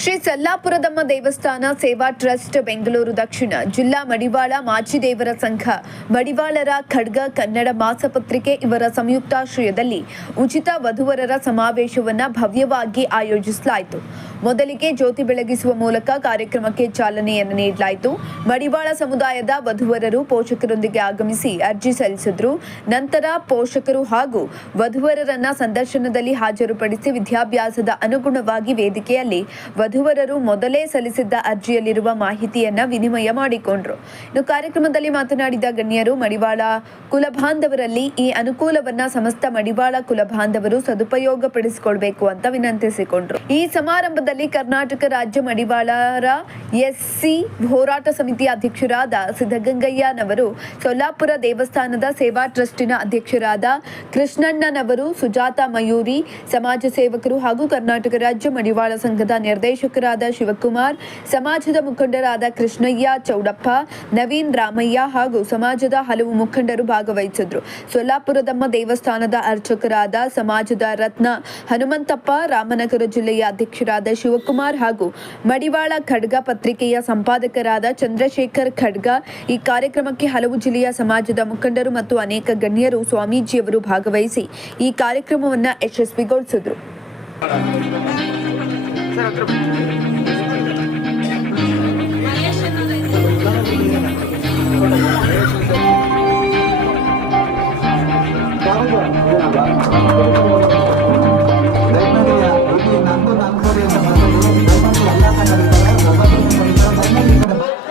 ಶ್ರೀ ಸಲ್ಲಾಪುರದಮ್ಮ ದೇವಸ್ಥಾನ ಸೇವಾ ಟ್ರಸ್ಟ್ ಬೆಂಗಳೂರು ದಕ್ಷಿಣ ಜಿಲ್ಲಾ ಮಡಿವಾಳ ಮಾಚಿದೇವರ ಸಂಘ ಮಡಿವಾಳರ ಖಡ್ಗ ಕನ್ನಡ ಮಾಸಪತ್ರಿಕೆ ಇವರ ಸಂಯುಕ್ತಾಶ್ರಯದಲ್ಲಿ ಉಚಿತ ವಧುವರರ ಸಮಾವೇಶವನ್ನು ಭವ್ಯವಾಗಿ ಆಯೋಜಿಸಲಾಯಿತು. ಮೊದಲಿಗೆ ಜ್ಯೋತಿ ಬೆಳಗಿಸುವ ಮೂಲಕ ಕಾರ್ಯಕ್ರಮಕ್ಕೆ ಚಾಲನೆಯನ್ನು ನೀಡಲಾಯಿತು. ಮಡಿವಾಳ ಸಮುದಾಯದ ವಧುವರರು ಪೋಷಕರೊಂದಿಗೆ ಆಗಮಿಸಿ ಅರ್ಜಿ ಸಲ್ಲಿಸಿದ್ರು. ನಂತರ ಪೋಷಕರು ಹಾಗೂ ವಧುವರರನ್ನ ಸಂದರ್ಶನದಲ್ಲಿ ಹಾಜರುಪಡಿಸಿ ವಿದ್ಯಾಭ್ಯಾಸದ ಅನುಗುಣವಾಗಿ ವೇದಿಕೆಯಲ್ಲಿ ವಧುವರರು ಮೊದಲೇ ಸಲ್ಲಿಸಿದ್ದ ಅರ್ಜಿಯಲ್ಲಿರುವ ಮಾಹಿತಿಯನ್ನ ವಿನಿಮಯ ಮಾಡಿಕೊಂಡ್ರು. ಇನ್ನು ಕಾರ್ಯಕ್ರಮದಲ್ಲಿ ಮಾತನಾಡಿದ ಗಣ್ಯರು ಮಡಿವಾಳ ಕುಲಬಾಂಧವರಲ್ಲಿ ಈ ಅನುಕೂಲವನ್ನ ಸಮಸ್ತ ಮಡಿವಾಳ ಕುಲಬಾಂಧವರು ಸದುಪಯೋಗಪಡಿಸಿಕೊಳ್ಬೇಕು ಅಂತ ವಿನಂತಿಸಿಕೊಂಡ್ರು. ಈ ಸಮಾರಂಭದಲ್ಲಿ ಕರ್ನಾಟಕ ರಾಜ್ಯ ಮಡಿವಾಳರ ಎಸ್ಸಿ ಹೋರಾಟ ಸಮಿತಿಯ ಅಧ್ಯಕ್ಷರಾದ ಸಿದ್ದಗಂಗಯ್ಯನವರು, ಸೊಲ್ಲಾಪುರ ದೇವಸ್ಥಾನದ ಸೇವಾ ಟ್ರಸ್ಟಿನ ಅಧ್ಯಕ್ಷರಾದ ಕೃಷ್ಣಣ್ಣನವರು, ಸುಜಾತ ಮಯೂರಿ, ಸಮಾಜ ಸೇವಕರು ಹಾಗೂ ಕರ್ನಾಟಕ ರಾಜ್ಯ ಮಡಿವಾಳ ಸಂಘದ ನಿರ್ದೇಶಕರಾದ ಶಿವಕುಮಾರ್, ಸಮಾಜದ ಮುಖಂಡರಾದ ಕೃಷ್ಣಯ್ಯ ಚೌಡಪ್ಪ, ನವೀನ್ ರಾಮಯ್ಯ ಹಾಗೂ ಸಮಾಜದ ಹಲವು ಮುಖಂಡರು ಭಾಗವಹಿಸಿದ್ರು. ಸೊಲ್ಲಾಪುರದಮ್ಮ ದೇವಸ್ಥಾನದ ಅರ್ಚಕರಾದ ಸಮಾಜದ ರತ್ನ ಹನುಮಂತಪ್ಪ, ರಾಮನಗರ ಜಿಲ್ಲೆಯ ಅಧ್ಯಕ್ಷರಾದ ಶಿವಕುಮಾರ್ ಹಾಗೂ ಮಡಿವಾಳ ಖಡ್ಗ ಪತ್ರಿಕೆಯ ಸಂಪಾದಕರಾದ ಚಂದ್ರಶೇಖರ್ ಖಡ್ಗ, ಈ ಕಾರ್ಯಕ್ರಮಕ್ಕೆ ಹಲವು ಜಿಲ್ಲೆಯ ಸಮಾಜದ ಮುಖಂಡರು ಮತ್ತು ಅನೇಕ ಗಣ್ಯರು ಸ್ವಾಮೀಜಿಯವರು ಭಾಗವಹಿಸಿ ಈ ಕಾರ್ಯಕ್ರಮವನ್ನು ಯಶಸ್ವಿಗೊಳಿಸಿದರು.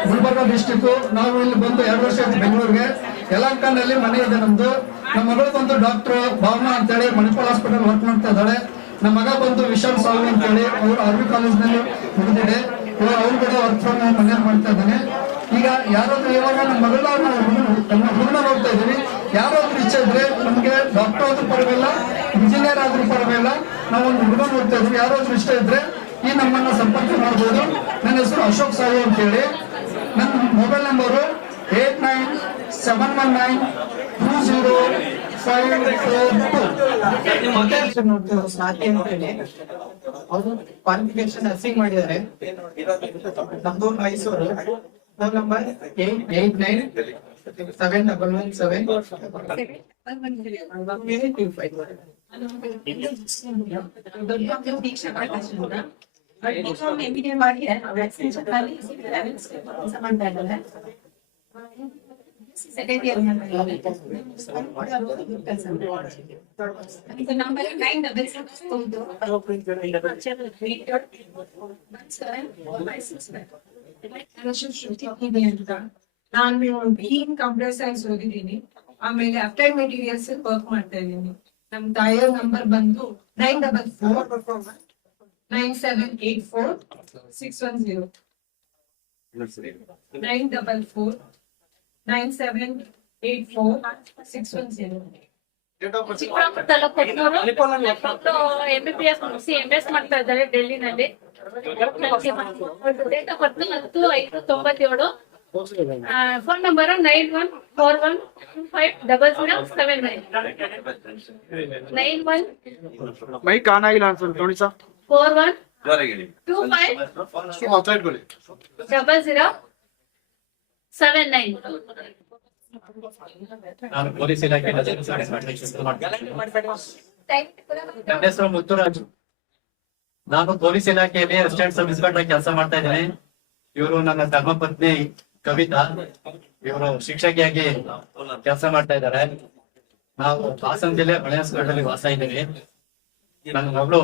ಗುಲ್ಬರ್ಗ ಡಿಸ್ಟಿಕ್ ನಾವು ಇಲ್ಲಿ ಬಂದು 2 ವರ್ಷ ಆಯ್ತು ಬೆಂಗಳೂರಿಗೆ. ಯಲಹಂಕನಲ್ಲಿ ಮನೆ ಇದೆ ನಮ್ದು. ನಮ್ಮ ಮಗಳು ಬಂದು ಡಾಕ್ಟರ್ ಭಾವನಾ ಅಂತೇಳಿ ಮಣಿಪಾಲ್ ಹಾಸ್ಪಿಟಲ್ ವರ್ಕ್ ಮಾಡ್ತಾ ಇದ್ದಾಳೆ. ನಮ್ಮ ಮಗ ಬಂದು ವಿಶಾಲ್ ಸಾವು ಅಂತೇಳಿ ಅವರು ಆರ್ವಿ ಕಾಲೇಜ್ನಲ್ಲಿ ಮುಗಿದಿದೆ. ಅವ್ರು ಕೂಡ ವರ್ಕ್ ಫ್ರಮ್ ಹೋಮ್ ಮನೇಲಿ ಮಾಡ್ತಾ ಇದ್ದಾನೆ. ಈಗ ಯಾರಾದ್ರೂ ಇವಾಗ ನಮ್ಮ ಮಗಳ ನಮ್ಮ ಹುಡುಗ ನೋಡ್ತಾ ಇದೀವಿ. ಯಾರಾದ್ರೂ ಇಚ್ಛೆ ಇದ್ರೆ ನಮ್ಗೆ ಡಾಕ್ಟರ್ ಆದ್ರೂ ಪರವಾಗಿಲ್ಲ, ಇಂಜಿನಿಯರ್ ಆದ್ರೂ ಪರವಾಗಿಲ್ಲ, ನಾವು ಒಂದು ಹುಡುಗ ನೋಡ್ತಾ ಇದ್ವಿ. ಯಾರಾದ್ರೂ ಇಷ್ಟ ಇದ್ರೆ ಈ ನಮ್ಮನ್ನ ಸಂಪರ್ಕ ಮಾಡಬಹುದು. ನನ್ನ ಹೆಸರು ಅಶೋಕ್ ಸಾಯಿ ಅಂತ ಹೇಳಿ. ನನ್ನ ಮೊಬೈಲ್ ನಂಬರು 89719052. ಅವರು ಕ್ವಾಲಿಫಿಕೇಶನ್ ನರ್ಸಿಂಗ್ ಮಾಡಿದ್ದಾರೆ. ನಮ್ದು Mysuru. Phone number 88911725. Second year number 977. ನಾನು ಕಂಪ್ಯೂಟರ್ ಸೈನ್ಸ್ ಓದಿದ್ದೀನಿ. ಆಮೇಲೆ ಅಪ್ಲೈಡ್ ಮೆಟೀರಿಯಲ್ಸ್ ವರ್ಕ್ ಮಾಡ್ತಾ ಇದ್ದೀನಿ. ನಮ್ ತಾಯಿಯ ನಂಬರ್ ಬಂದು 944978461094497846109. ಚಿಕ್ಕಬಳ್ಳಾಪುರ ತಾಲೂಕು MBBS ಮುಗಿಸಿ MS ಮಾಡ್ತಾ ಇದ್ದಾರೆ ಡೆಲ್ಲಿನಲ್ಲಿ. Date of birth 10/5/97. Phone number 9141250079. 91 mic on ಆಗಿಲ್ಲ ಅನ್ಸುತ್ತೆ ನೋಡಿ ಸರ್. 41250079. ನಾನು ಪೊಲೀಸ್ ಇಲಾಖೆ ನನ್ನ ಹೆಸರು ಮುತ್ತುರಾಜು. ನಾನು ಪೊಲೀಸ್ ಇಲಾಖೆಯಲ್ಲಿ ಅಸಿಸ್ಟೆಂಟ್ ಸಬ್ ಇನ್ಸ್ಪೆಕ್ಟರ್ ಕೆಲಸ ಮಾಡ್ತಾ ಇದ್ದೇನೆ. ಇವರು ನನ್ನ ಧರ್ಮಪತ್ನಿ ಕವಿತಾ, ಇವರು ಶಿಕ್ಷಕಿಯಾಗಿ ಕೆಲಸ ಮಾಡ್ತಾ ಇದ್ದಾರೆ. ನಾವು ಹಾಸನ ಜಿಲ್ಲೆ ಬಳೆಹೊಸಗಟ್ಟಲ್ಲಿ ವಾಸ ಇದ್ದೀವಿ. ನನ್ನ ಮಗಳು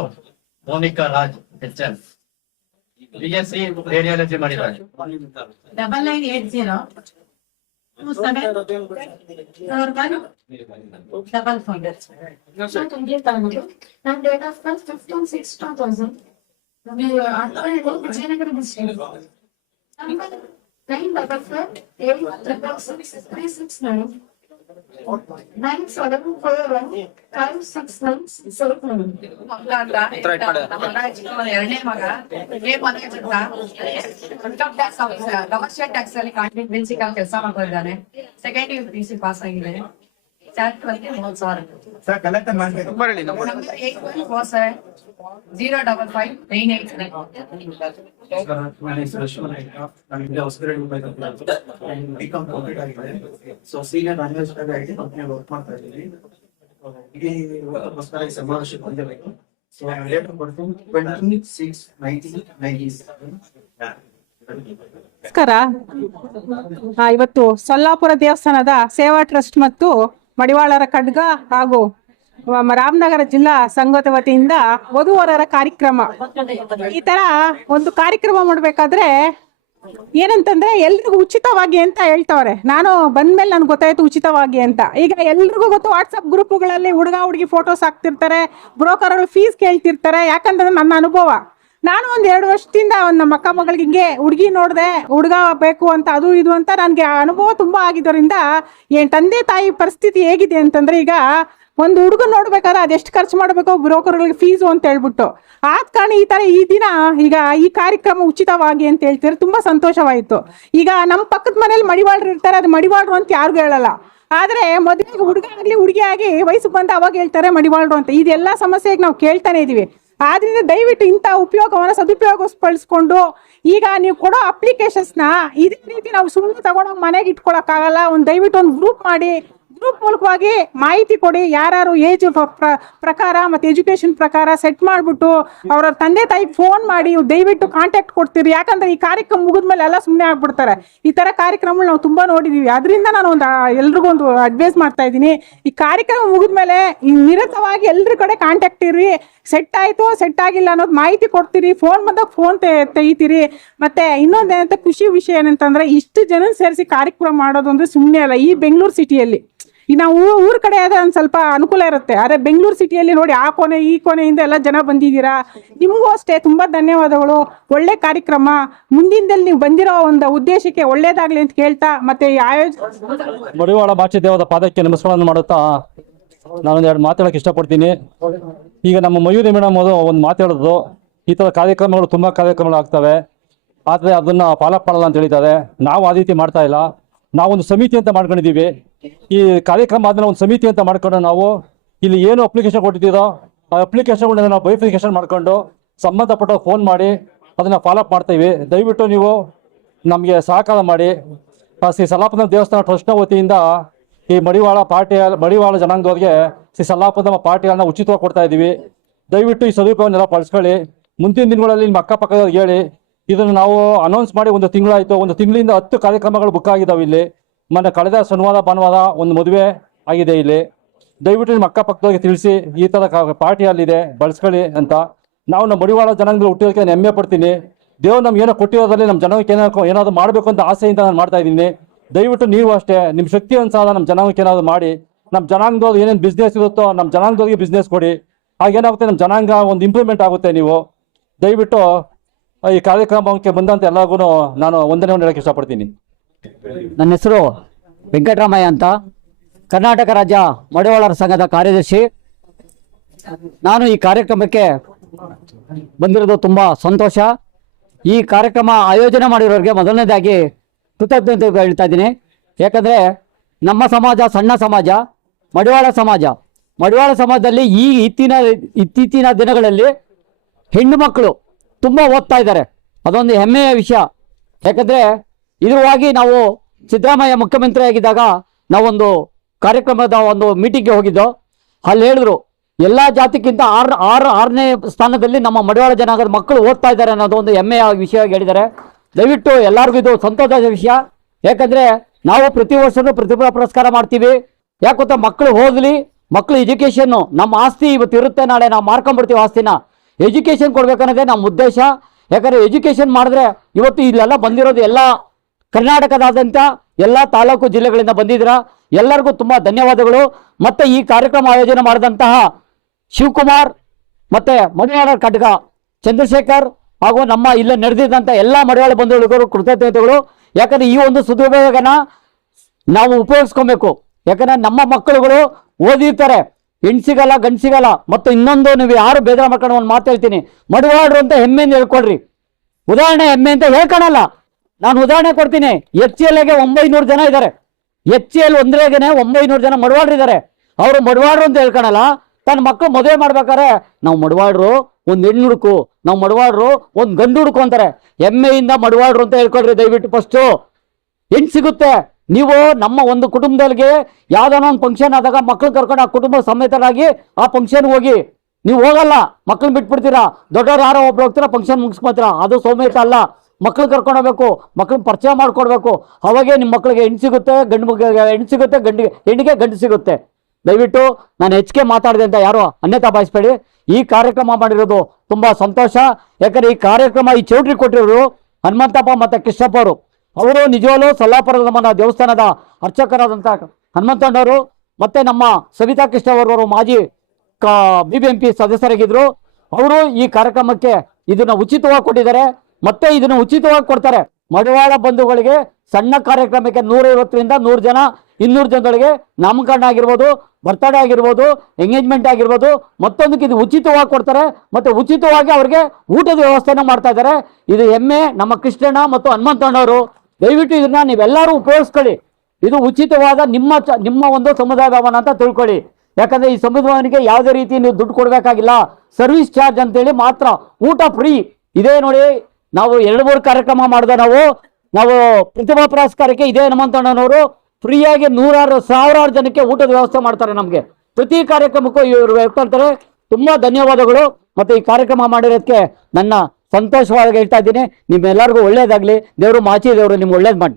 Monika Raj HM BSc radiology ಮಾಡಿದ್ದಾರೆ. 99804155. And date of birth 15/6/2000. Vijayanagara district. Number 944866369. 9741569679. ಎರಡನೇ ಮಗ ಕಮರ್ಷಿಯಲ್ ಟ್ಯಾಕ್ಸ್ ಅಲ್ಲಿ ಕಾಂಟ್ರಿಬ್ಯೂನ್ಸಿ ಕೆಲಸ ಮಾಡ್ತಾ ಇದ್ದಾನೆ. ಸೆಕೆಂಡ್ ಇಯರ್ PC ಪಾಸ್ ಆಗಿದೆ. ಚಾರ್ಟ್ ಬಗ್ಗೆ 3000 ಸರ್ ಕಲೆಕ್ಟ್ ಮಾಡ್ಬೇಕು. ನಂಬರ್ 8147 ಸೊ ಸೀನಿಯರ್ ಅನ್ವೆಸ್ಟರ್ ಆಗಿ ಕಂಪನಿ ವರ್ಕ್ ಮಾಡ್ತಾ ಇದ್ದೀವಿ. ಇಲ್ಲಿ ಹೊಸದಾಗಿ ಸಮಾವೇಶಕ್ಕೆ ಬಂದಿರಬೇಕು. ಸೊ ಡೇಟ್ ಬರ್ತೀನಿ 26/1997. ನಮಸ್ಕಾರ. ಇವತ್ತು ಸೊಲ್ಲಾಪುರ ದೇವಸ್ಥಾನದ ಸೇವಾ ಟ್ರಸ್ಟ್ ಮತ್ತು ಮಡಿವಾಳರ ಖಡ್ಗ ಹಾಗೂ ರಾಮನಗರ ಜಿಲ್ಲಾ ಸಂಘದ ವತಿಯಿಂದ ವಧುವರರ ಕಾರ್ಯಕ್ರಮ. ಈ ತರ ಒಂದು ಕಾರ್ಯಕ್ರಮ ಮಾಡ್ಬೇಕಾದ್ರೆ ಏನಂತಂದ್ರೆ ಎಲ್ರಿಗೂ ಉಚಿತವಾಗಿ ಅಂತ ಹೇಳ್ತವ್ರೆ. ನಾನು ಬಂದ್ಮೇಲೆ ನನ್ಗೆ ಗೊತ್ತಾಯ್ತು ಉಚಿತವಾಗಿ ಅಂತ. ಈಗ ಎಲ್ರಿಗೂ ಗೊತ್ತು, ವಾಟ್ಸಪ್ ಗ್ರೂಪ್ಗಳಲ್ಲಿ ಹುಡುಗಿ ಫೋಟೋಸ್ ಹಾಕ್ತಿರ್ತಾರೆ, ಬ್ರೋಕರ್ಗಳು ಫೀಸ್ ಕೇಳ್ತಿರ್ತಾರೆ. ಯಾಕಂತಂದ್ರೆ ನನ್ನ ಅನುಭವ, ನಾನು ಒಂದ್ 2 ವರ್ಷದಿಂದ ನಮ್ಮ ಅಕ್ಕ ಮಗಳಿಗೆ ಹಿಂಗೆ ಹುಡುಗಿ ನೋಡಿದೆ, ಹುಡುಗ ಬೇಕು ಅಂತ ಅದು ಇದು ಅಂತ ನನಗೆ ಅನುಭವ ತುಂಬಾ ಆಗಿದ್ದರಿಂದ ಏನ್ ತಂದೆ ತಾಯಿ ಪರಿಸ್ಥಿತಿ ಹೇಗಿದೆ ಅಂತಂದ್ರೆ, ಈಗ ಒಂದು ಹುಡುಗ ನೋಡ್ಬೇಕಾದ್ರೆ ಅದೆಷ್ಟು ಖರ್ಚು ಮಾಡಬೇಕು ಬ್ರೋಕರ್ಗಳಿಗೆ ಫೀಸು ಅಂತ ಹೇಳ್ಬಿಟ್ಟು. ಆದ ಕಾರಣ ಈ ದಿನ ಈಗ ಈ ಕಾರ್ಯಕ್ರಮ ಉಚಿತವಾಗಿ ಅಂತ ಹೇಳ್ತಾರೆ, ತುಂಬಾ ಸಂತೋಷವಾಯಿತು. ಈಗ ನಮ್ಮ ಪಕ್ಕದ ಮನೇಲಿ ಮಡಿವಾಳರು ಇರ್ತಾರೆ, ಅದು ಮಡಿವಾಳರು ಅಂತ ಯಾರಿಗೂ ಹೇಳಲ್ಲ. ಆದ್ರೆ ಮದುವೆಗೆ ಹುಡುಗ ಆಗ್ಲಿ ಹುಡುಗಿ ಆಗಿ ವಯಸ್ಸಿಗೆ ಬಂದ ಅವಾಗ ಹೇಳ್ತಾರೆ ಮಡಿವಾಳರು ಅಂತ. ಇದೆಲ್ಲ ಸಮಸ್ಯೆಗೆ ನಾವು ಕೇಳ್ತಾನೆ ಇದೀವಿ. ಆದ್ರಿಂದ ದಯವಿಟ್ಟು ಇಂಥ ಉಪಯೋಗವನ್ನು ಸದುಪಯೋಗಪಡಿಸ್ಕೊಂಡು ಈಗ ನೀವು ಕೊಡೋ ಅಪ್ಲಿಕೇಶನ್ಸ್ನ ಇದೇ ರೀತಿ ನಾವು ಸುಮ್ಮನೆ ತಗೊಂಡೋಗಿ ಮನೆಗೆ ಇಟ್ಕೊಳಕ್ಕಾಗಲ್ಲ. ದಯವಿಟ್ಟು ಒಂದು ಗ್ರೂಪ್ ಮಾಡಿ, ಗ್ರೂಪ್ ಮೂಲಕವಾಗಿ ಮಾಹಿತಿ ಕೊಡಿ. ಯಾರು ಏಜ್ ಪ್ರಕಾರ ಮತ್ತು ಎಜುಕೇಶನ್ ಪ್ರಕಾರ ಸೆಟ್ ಮಾಡಿಬಿಟ್ಟು ಅವರ ತಂದೆ ತಾಯಿಗೆ ಫೋನ್ ಮಾಡಿ ದಯವಿಟ್ಟು ಕಾಂಟ್ಯಾಕ್ಟ್ ಕೊಡ್ತೀರಿ. ಯಾಕಂದ್ರೆ ಈ ಕಾರ್ಯಕ್ರಮ ಮುಗಿದ್ಮೇಲೆ ಎಲ್ಲ ಸುಮ್ಮನೆ ಆಗ್ಬಿಡ್ತಾರೆ. ಈ ಥರ ಕಾರ್ಯಕ್ರಮಗಳು ನಾವು ತುಂಬ ನೋಡಿದ್ದೀವಿ. ಅದರಿಂದ ನಾನು ಎಲ್ರಿಗೂ ಒಂದು ಅಡ್ವೈಸ್ ಮಾಡ್ತಾ ಇದ್ದೀನಿ, ಈ ಕಾರ್ಯಕ್ರಮ ಮುಗಿದ್ಮೇಲೆ ನಿರತವಾಗಿ ಎಲ್ರ ಕಡೆ ಕಾಂಟ್ಯಾಕ್ಟ್ ಇರ್ರಿ. ಸೆಟ್ ಆಯಿತು ಸೆಟ್ ಆಗಿಲ್ಲ ಅನ್ನೋದು ಮಾಹಿತಿ ಕೊಡ್ತೀರಿ, ಫೋನ್ ಬಂದಾಗ ಫೋನ್ ತೆಗಿತೀರಿ. ಮತ್ತೆ ಇನ್ನೊಂದೇನಂತ ಖುಷಿ ವಿಷಯ ಏನಂತಂದ್ರೆ, ಇಷ್ಟು ಜನ ಸೇರಿಸಿ ಕಾರ್ಯಕ್ರಮ ಮಾಡೋದು ಅಂದ್ರೆ ಸುಮ್ಮನೆ ಅಲ್ಲ. ಈ ಬೆಂಗಳೂರು ಸಿಟಿಯಲ್ಲಿ ಈಗ ನಾವು ಊರ ಕಡೆ ಆದ್ರೆ ಒಂದು ಸ್ವಲ್ಪ ಅನುಕೂಲ ಇರುತ್ತೆ. ಆದರೆ ಬೆಂಗಳೂರು ಸಿಟಿಯಲ್ಲಿ ನೋಡಿ, ಆ ಕೊನೆ ಈ ಕೊನೆಯಿಂದ ಎಲ್ಲ ಜನ ಬಂದಿದ್ದೀರಾ. ನಿಮಗೂ ಅಷ್ಟೇ ತುಂಬ ಧನ್ಯವಾದಗಳು. ಒಳ್ಳೆ ಕಾರ್ಯಕ್ರಮ. ಮುಂದಿನದಲ್ಲಿ ನೀವು ಬಂದಿರೋ ಒಂದು ಉದ್ದೇಶಕ್ಕೆ ಒಳ್ಳೇದಾಗ್ಲಿ ಅಂತ ಕೇಳ್ತಾ, ಮತ್ತೆ ಮಡಿವಾಳ ಮಾಚಿದೇವದ ಪಾದಕ್ಕೆ ನಮಸ್ಕಾರವನ್ನು ಮಾಡುತ್ತಾ ನಾನೊಂದು 2 ಮಾತಾಡೋಕೆ ಇಷ್ಟಪಡ್ತೀನಿ. ಈಗ ನಮ್ಮ ಮಯೂರಿ ಮೇಡಮ್ ಅವರು ಒಂದು ಮಾತಾಡೋದು, ಈ ಥರ ಕಾರ್ಯಕ್ರಮಗಳು ತುಂಬ ಕಾರ್ಯಕ್ರಮಗಳು ಆಗ್ತವೆ, ಆದರೆ ಅದನ್ನು ಫಾಲೋ ಮಾಡಲ್ಲ ಅಂತ ಹೇಳಿದ್ದಾರೆ. ನಾವು ಆ ರೀತಿ ಮಾಡ್ತಾ ಇಲ್ಲ. ನಾವೊಂದು ಸಮಿತಿ ಅಂತ ಮಾಡ್ಕೊಂಡಿದ್ದೀವಿ. ಈ ಕಾರ್ಯಕ್ರಮ ಆದ್ಮೇಲೆ ಒಂದು ಸಮಿತಿ ಅಂತ ಮಾಡ್ಕೊಂಡು ನಾವು ಇಲ್ಲಿ ಏನು ಅಪ್ಲಿಕೇಶನ್ ಕೊಟ್ಟಿದ್ದೀರೋ ಆ ಅಪ್ಲಿಕೇಶನ್ಗಳನ್ನ ನಾವು ವೆರಿಫಿಕೇಶನ್ ಮಾಡ್ಕೊಂಡು ಸಂಬಂಧಪಟ್ಟ ಫೋನ್ ಮಾಡಿ ಅದನ್ನು ಫಾಲೋ ಅಪ್ ಮಾಡ್ತೀವಿ. ದಯವಿಟ್ಟು ನೀವು ನಮಗೆ ಸಹಕಾರ ಮಾಡಿ. ಶ್ರೀ ಸಲ್ಲಾಪುರ ದೇವಸ್ಥಾನ ಟ್ರಸ್ಟ್ನ ವತಿಯಿಂದ ಈ ಮಡಿವಾಳ ಜನಾಂಗದವ್ರಿಗೆ ಶ್ರೀ ಸಲ್ಲಾಪುರ ಪಾರ್ಟಿಗಳನ್ನ ಉಚಿತವಾಗಿ ಕೊಡ್ತಾ ಇದ್ದೀವಿ. ದಯವಿಟ್ಟು ಈ ಸದುಪಯೋಗನೆಲ್ಲ ಬಳಸ್ಕೊಳ್ಳಿ. ಮುಂದಿನ ದಿನಗಳಲ್ಲಿ ನಿಮ್ಮ ಅಕ್ಕಪಕ್ಕದವ್ರಿಗೆ ಹೇಳಿ. ಇದನ್ನು ನಾವು ಅನೌನ್ಸ್ ಮಾಡಿ 1 ತಿಂಗಳಾಯಿತು. 1 ತಿಂಗಳಿಂದ 10 ಕಾರ್ಯಕ್ರಮಗಳು ಬುಕ್ ಆಗಿದ್ದಾವೆ. ಇಲ್ಲಿ ಮೊನ್ನೆ ಕಳೆದ ಶನಿವಾರ ಭಾನುವಾರ ಒಂದು ಮದುವೆ ಆಗಿದೆ ಇಲ್ಲಿ. ದಯವಿಟ್ಟು ನಿಮ್ಮ ಅಕ್ಕಪಕ್ಕದವ್ರಿಗೆ ತಿಳಿಸಿ, ಈ ಥರ ಪಾರ್ಟಿಯಲ್ಲಿದೆ ಬಳಸ್ಕೊಳ್ಳಿ ಅಂತ. ನಾವು ನಮ್ಮ ಮಡಿವಾಳ ಜನಾಂಗದಲ್ಲಿ ಹುಟ್ಟಿರೋದಕ್ಕೆ ನಾನು ಹೆಮ್ಮೆ ಪಡ್ತೀನಿ. ದೇವ್ರು ನಮ್ಗೆ ಏನೋ ಕೊಟ್ಟಿರೋದ್ರಲ್ಲಿ ನಮ್ಮ ಜನಾಂಗಕ್ಕೆ ಏನಾದರೂ ಮಾಡಬೇಕು ಅಂತ ಆಸೆಯಿಂದ ನಾನು ಮಾಡ್ತಾ ಇದ್ದೀನಿ. ದಯವಿಟ್ಟು ನೀವು ಅಷ್ಟೇ ನಿಮ್ಮ ಶಕ್ತಿ ಅನುಸಾರ ನಮ್ಮ ಜನಾಂಗಕ್ಕೆ ಏನಾದರೂ ಮಾಡಿ. ನಮ್ಮ ಜನಾಂಗದವ್ರು ಏನೇನು ಬಿಸ್ನೆಸ್ ಇರುತ್ತೋ ನಮ್ಮ ಜನಾಂಗದವ್ರಿಗೆ ಬಿಸ್ನೆಸ್ ಕೊಡಿ. ಆಗೇನಾಗುತ್ತೆ, ನಮ್ಮ ಜನಾಂಗ ಒಂದು ಇಂಪ್ರೂವ್ಮೆಂಟ್ ಆಗುತ್ತೆ. ನೀವು ದಯವಿಟ್ಟು ಈ ಕಾರ್ಯಕ್ರಮಕ್ಕೆ ಬಂದಂತ ಎಲ್ಲರಿಗೂ ನಾನು ವಂದನೆಯನ್ನು ಹೇಳಕ್ಕೆ ಇಷ್ಟಪಡ್ತೀನಿ. ನನ್ನ ಹೆಸರು ವೆಂಕಟರಾಮಯ್ಯ ಅಂತ, ಕರ್ನಾಟಕ ರಾಜ್ಯ ಮಡಿವಾಳರ ಸಂಘದ ಕಾರ್ಯದರ್ಶಿ. ನಾನು ಈ ಕಾರ್ಯಕ್ರಮಕ್ಕೆ ಬಂದಿರೋದು ತುಂಬ ಸಂತೋಷ. ಈ ಕಾರ್ಯಕ್ರಮ ಆಯೋಜನೆ ಮಾಡಿರೋರಿಗೆ ಮೊದಲನೇದಾಗಿ ಕೃತಜ್ಞತೆ ಹೇಳ್ತಾ ಇದ್ದೀನಿ. ಯಾಕಂದರೆ ನಮ್ಮ ಸಮಾಜ ಸಣ್ಣ ಸಮಾಜ, ಮಡಿವಾಳ ಸಮಾಜದಲ್ಲಿ ಇತ್ತೀಚಿನ ದಿನಗಳಲ್ಲಿ ಹೆಣ್ಣು ಮಕ್ಕಳು ತುಂಬ ಓದ್ತಾ ಇದ್ದಾರೆ. ಅದೊಂದು ಹೆಮ್ಮೆಯ ವಿಷಯ. ಯಾಕಂದರೆ ಇದರವಾಗಿ ನಾವು ಸಿದ್ದರಾಮಯ್ಯ ಮುಖ್ಯಮಂತ್ರಿ ಆಗಿದ್ದಾಗ ನಾವೊಂದು ಕಾರ್ಯಕ್ರಮದ ಒಂದು ಮೀಟಿಂಗ್ಗೆ ಹೋಗಿದ್ದೋ. ಅಲ್ಲಿ ಹೇಳಿದ್ರು ಎಲ್ಲ ಜಾತಿಗಿಂತ 6ನೇ ಸ್ಥಾನದಲ್ಲಿ ನಮ್ಮ ಮಡಿವಾಳ ಜನಾಂಗದ ಮಕ್ಕಳು ಓದ್ತಾ ಇದ್ದಾರೆ ಅನ್ನೋದು ಒಂದು ಹೆಮ್ಮೆಯ ವಿಷಯ ಹೇಳಿದ್ದಾರೆ. ದಯವಿಟ್ಟು ಎಲ್ಲರಿಗೂ ಇದು ಸಂತೋಷದ ವಿಷಯ. ಯಾಕಂದರೆ ನಾವು ಪ್ರತಿ ವರ್ಷವೂ ಪ್ರತಿಭಾ ಪುರಸ್ಕಾರ ಮಾಡ್ತೀವಿ. ಯಾಕೊತ್ತ ಮಕ್ಕಳು ಓದಲಿ, ಮಕ್ಕಳು ಎಜುಕೇಷನ್ನು ನಮ್ಮ ಆಸ್ತಿ. ಇವತ್ತು ಇರುತ್ತೆ, ನಾಳೆ ನಾವು ಮಾರ್ಕೊಂಡ್ಬಿಡ್ತೀವಿ ಆಸ್ತಿನ. ಎಜುಕೇಷನ್ ಕೊಡ್ಬೇಕನ್ನೋದೇ ನಮ್ಮ ಉದ್ದೇಶ. ಯಾಕಂದರೆ ಎಜುಕೇಷನ್ ಮಾಡಿದ್ರೆ ಇವತ್ತು ಇಲ್ಲೆಲ್ಲ ಬಂದಿರೋದು ಎಲ್ಲ ಕರ್ನಾಟಕದಾದ್ಯಂತ ಎಲ್ಲ ತಾಲೂಕು ಜಿಲ್ಲೆಗಳಿಂದ ಬಂದಿದ್ದೀರಾ. ಎಲ್ಲರಿಗೂ ತುಂಬ ಧನ್ಯವಾದಗಳು. ಮತ್ತು ಈ ಕಾರ್ಯಕ್ರಮ ಆಯೋಜನೆ ಮಾಡಿದಂತಹ ಶಿವಕುಮಾರ್ ಮತ್ತು ಮಡಿವಾಳ ಖಡ್ಗ ಚಂದ್ರಶೇಖರ್ ಹಾಗೂ ನಮ್ಮ ಇಲ್ಲೇ ನಡೆದಿದ್ದಂಥ ಎಲ್ಲ ಮಡಿವಾಳ ಬಂಧುಗಳಿಗೂ ಕೃತಜ್ಞತೆಗಳು. ಯಾಕಂದರೆ ಈ ಒಂದು ಸದುಪಯೋಗನ ನಾವು ಉಪಯೋಗಿಸ್ಕೊಬೇಕು. ಯಾಕಂದರೆ ನಮ್ಮ ಮಕ್ಕಳುಗಳು ಓದಿರ್ತಾರೆ, ಹೆಣ್ಣು ಸಿಗಲ್ಲ ಗಂಡು ಸಿಗಲ್ಲ. ಮತ್ತು ಇನ್ನೊಂದು, ನೀವು ಯಾರು ಬೇಜಾರ ಮಾಡ್ಕೊಂಡು ಒಂದು ಮಾತು ಹೇಳ್ತೀನಿ, ಮಡಿವಾಳರು ಅಂತ ಹೆಮ್ಮೆಯಿಂದ ಹೇಳ್ಕೊಡ್ರಿ. ಉದಾಹರಣೆ ಹೆಮ್ಮೆ ಅಂತ ಹೇಳ್ಕೊಳಲ್ಲ. ನಾನು ಉದಾಹರಣೆ ಕೊಡ್ತೀನಿ. HCLಗೆ 900 ಜನ ಇದ್ದಾರೆ. HCL ಒಂದ್ರೇಗೆನೆ 900 ಜನ ಮಡವಾಡ್ರಿದ್ದಾರೆ. ಅವರು ಮಡವಾಡ್ರು ಅಂತ ಹೇಳ್ಕೊಳಲ್ಲ, ತನ್ನ ಮಕ್ಕಳು ಮದುವೆ ಮಾಡ್ಬೇಕಾರೆ ನಾವು ಮಡವಾಡ್ರು ಒಂದ್ ಹೆಣ್ಣು ಹುಡುಕು, ನಾವು ಮಡವಾಡ್ರು ಒಂದ್ ಗಂಡು ಹುಡುಕು ಅಂತಾರೆ. ಹೆಮ್ಮೆಯಿಂದ ಮಡವಾಡ್ರು ಅಂತ ಹೇಳ್ಕೊಳ್ರಿ ದಯವಿಟ್ಟು. ಫಸ್ಟು ಹೆಣ್ಣು ಸಿಗುತ್ತೆ. ನೀವು ನಮ್ಮ ಒಂದು ಕುಟುಂಬದಲ್ಲಿಗೆ ಯಾವ್ದಾನ ಒಂದು ಫಂಕ್ಷನ್ ಆದಾಗ ಮಕ್ಳು ಕರ್ಕೊಂಡು ಆ ಕುಟುಂಬ ಸಮೇತರಾಗಿ ಆ ಫಂಕ್ಷನ್ ಹೋಗಿ. ನೀವು ಹೋಗಲ್ಲ, ಮಕ್ಳನ್ನ ಬಿಟ್ಬಿಡ್ತೀರಾ. ದೊಡ್ಡವ್ರು ಯಾರೋ ಒಬ್ರು ಹೋಗ್ತೀರಾ, ಫಂಕ್ಷನ್ ಮುಗಿಸ್ಕೊತೀರಾ. ಅದು ಸೌಮ್ಯತೆ ಅಲ್ಲ. ಮಕ್ಳು ಕರ್ಕೊಂಡು ಹೋಗ್ಬೇಕು, ಮಕ್ಳನ್ನ ಪರಿಚಯ ಮಾಡ್ಕೊಡ್ಬೇಕು. ಅವಾಗೇ ನಿಮ್ಮ ಮಕ್ಳಿಗೆ ಹೆಣ್ಣು ಸಿಗುತ್ತೆ, ಹೆಣ್ಣು ಸಿಗುತ್ತೆ, ಹೆಣ್ಣಿಗೆ ಗಂಡು ಸಿಗುತ್ತೆ. ದಯವಿಟ್ಟು ನಾನು ಹೆಚ್ಚಿಗೆ ಮಾತಾಡಿದೆ ಅಂತ ಯಾರು ಅನ್ಯತಾ ಭಾವಿಸ್ಬೇಡಿ. ಈ ಕಾರ್ಯಕ್ರಮ ಮಾಡಿರೋದು ತುಂಬಾ ಸಂತೋಷ. ಯಾಕಂದ್ರೆ ಈ ಕಾರ್ಯಕ್ರಮ ಈ ಚೌಟ್ರಿ ಕೊಟ್ಟಿರೋರು ಹನುಮಂತಪ್ಪ ಮತ್ತೆ ಕೃಷ್ಣಪ್ಪ ಅವರು ನಿಜವಾಗ್ಲೂ ಸೊಲ್ಲಾಪುರದ ನಮ್ಮ ದೇವಸ್ಥಾನದ ಅರ್ಚಕರಾದಂಥ ಹನುಮಂತಣ್ಣವರು ಮತ್ತೆ ನಮ್ಮ ಸವಿತಾ ಕೃಷ್ಣ ಅವರು ಮಾಜಿ BBMP ಸದಸ್ಯರಾಗಿದ್ರು. ಅವರು ಈ ಕಾರ್ಯಕ್ರಮಕ್ಕೆ ಇದನ್ನ ಉಚಿತವಾಗಿ ಕೊಟ್ಟಿದ್ದಾರೆ, ಮತ್ತೆ ಇದನ್ನ ಉಚಿತವಾಗಿ ಕೊಡ್ತಾರೆ. ಮಡಿವಾಳ ಬಂಧುಗಳಿಗೆ ಸಣ್ಣ ಕಾರ್ಯಕ್ರಮಕ್ಕೆ 150ರಿಂದ 100 ಜನ 200 ಜನದೊಳಗೆ ನಾಮಕರಣ ಆಗಿರ್ಬೋದು, ಬರ್ತಡೇ ಆಗಿರ್ಬೋದು, ಎಂಗೇಜ್ಮೆಂಟ್ ಆಗಿರ್ಬೋದು, ಮತ್ತೊಂದಕ್ಕೆ ಇದು ಉಚಿತವಾಗಿ ಕೊಡ್ತಾರೆ. ಮತ್ತೆ ಉಚಿತವಾಗಿ ಅವ್ರಿಗೆ ಊಟದ ವ್ಯವಸ್ಥೆನ ಮಾಡ್ತಾ ಇದ್ದಾರೆ. ಇದು ಹೆಮ್ಮೆ ನಮ್ಮ ಕೃಷ್ಣಣ್ಣ ಮತ್ತು ಹನುಮಂತಣ್ಣವರು. ದಯವಿಟ್ಟು ಇದನ್ನ ನೀವೆಲ್ಲರೂ ಉಪಯೋಗಿಸ್ಕೊಳ್ಳಿ. ಇದು ಉಚಿತವಾದ ನಿಮ್ಮ ಒಂದು ಸಮುದಾಯ ಭವನ ಅಂತ ತಿಳ್ಕೊಳ್ಳಿ. ಯಾಕಂದ್ರೆ ಈ ಸಮುದಾಯ ಭವನಿಗೆ ಯಾವುದೇ ರೀತಿ ನೀವು ದುಡ್ಡು ಕೊಡಬೇಕಾಗಿಲ್ಲ. ಸರ್ವಿಸ್ ಚಾರ್ಜ್ ಅಂತೇಳಿ ಮಾತ್ರ, ಊಟ ಫ್ರೀ. ಇದೇ ನೋಡಿ, ನಾವು 2-3 ಕಾರ್ಯಕ್ರಮ ಮಾಡಿದೆ. ನಾವು ಪ್ರತಿಭಾ ಪುರಸ್ಕಾರಕ್ಕೆ ಇದೇ ಹನುಮಂತಣ್ಣನವರು ಫ್ರೀಯಾಗಿ 100,000 ಜನಕ್ಕೆ ಊಟದ ವ್ಯವಸ್ಥೆ ಮಾಡ್ತಾರೆ. ನಮಗೆ ಪ್ರತಿ ಕಾರ್ಯಕ್ರಮಕ್ಕೂ ಇವರು ಹೇಳ್ತಾರೆ. ತುಂಬಾ ಧನ್ಯವಾದಗಳು. ಮತ್ತೆ ಈ ಕಾರ್ಯಕ್ರಮ ಮಾಡಿರೋದಕ್ಕೆ ನನ್ನ ಸಂತೋಷವಾಗಿ ಹೇಳ್ತಾ ಇದ್ದೀನಿ. ನಿಮ್ಮೆಲ್ಲರಿಗೂ ಒಳ್ಳೇದಾಗ್ಲಿ. ದೇವರು ಮಾಚಿ ದೇವರು ನಿಮ್ಗೆ ಒಳ್ಳೇದು ಮಾಡಿ.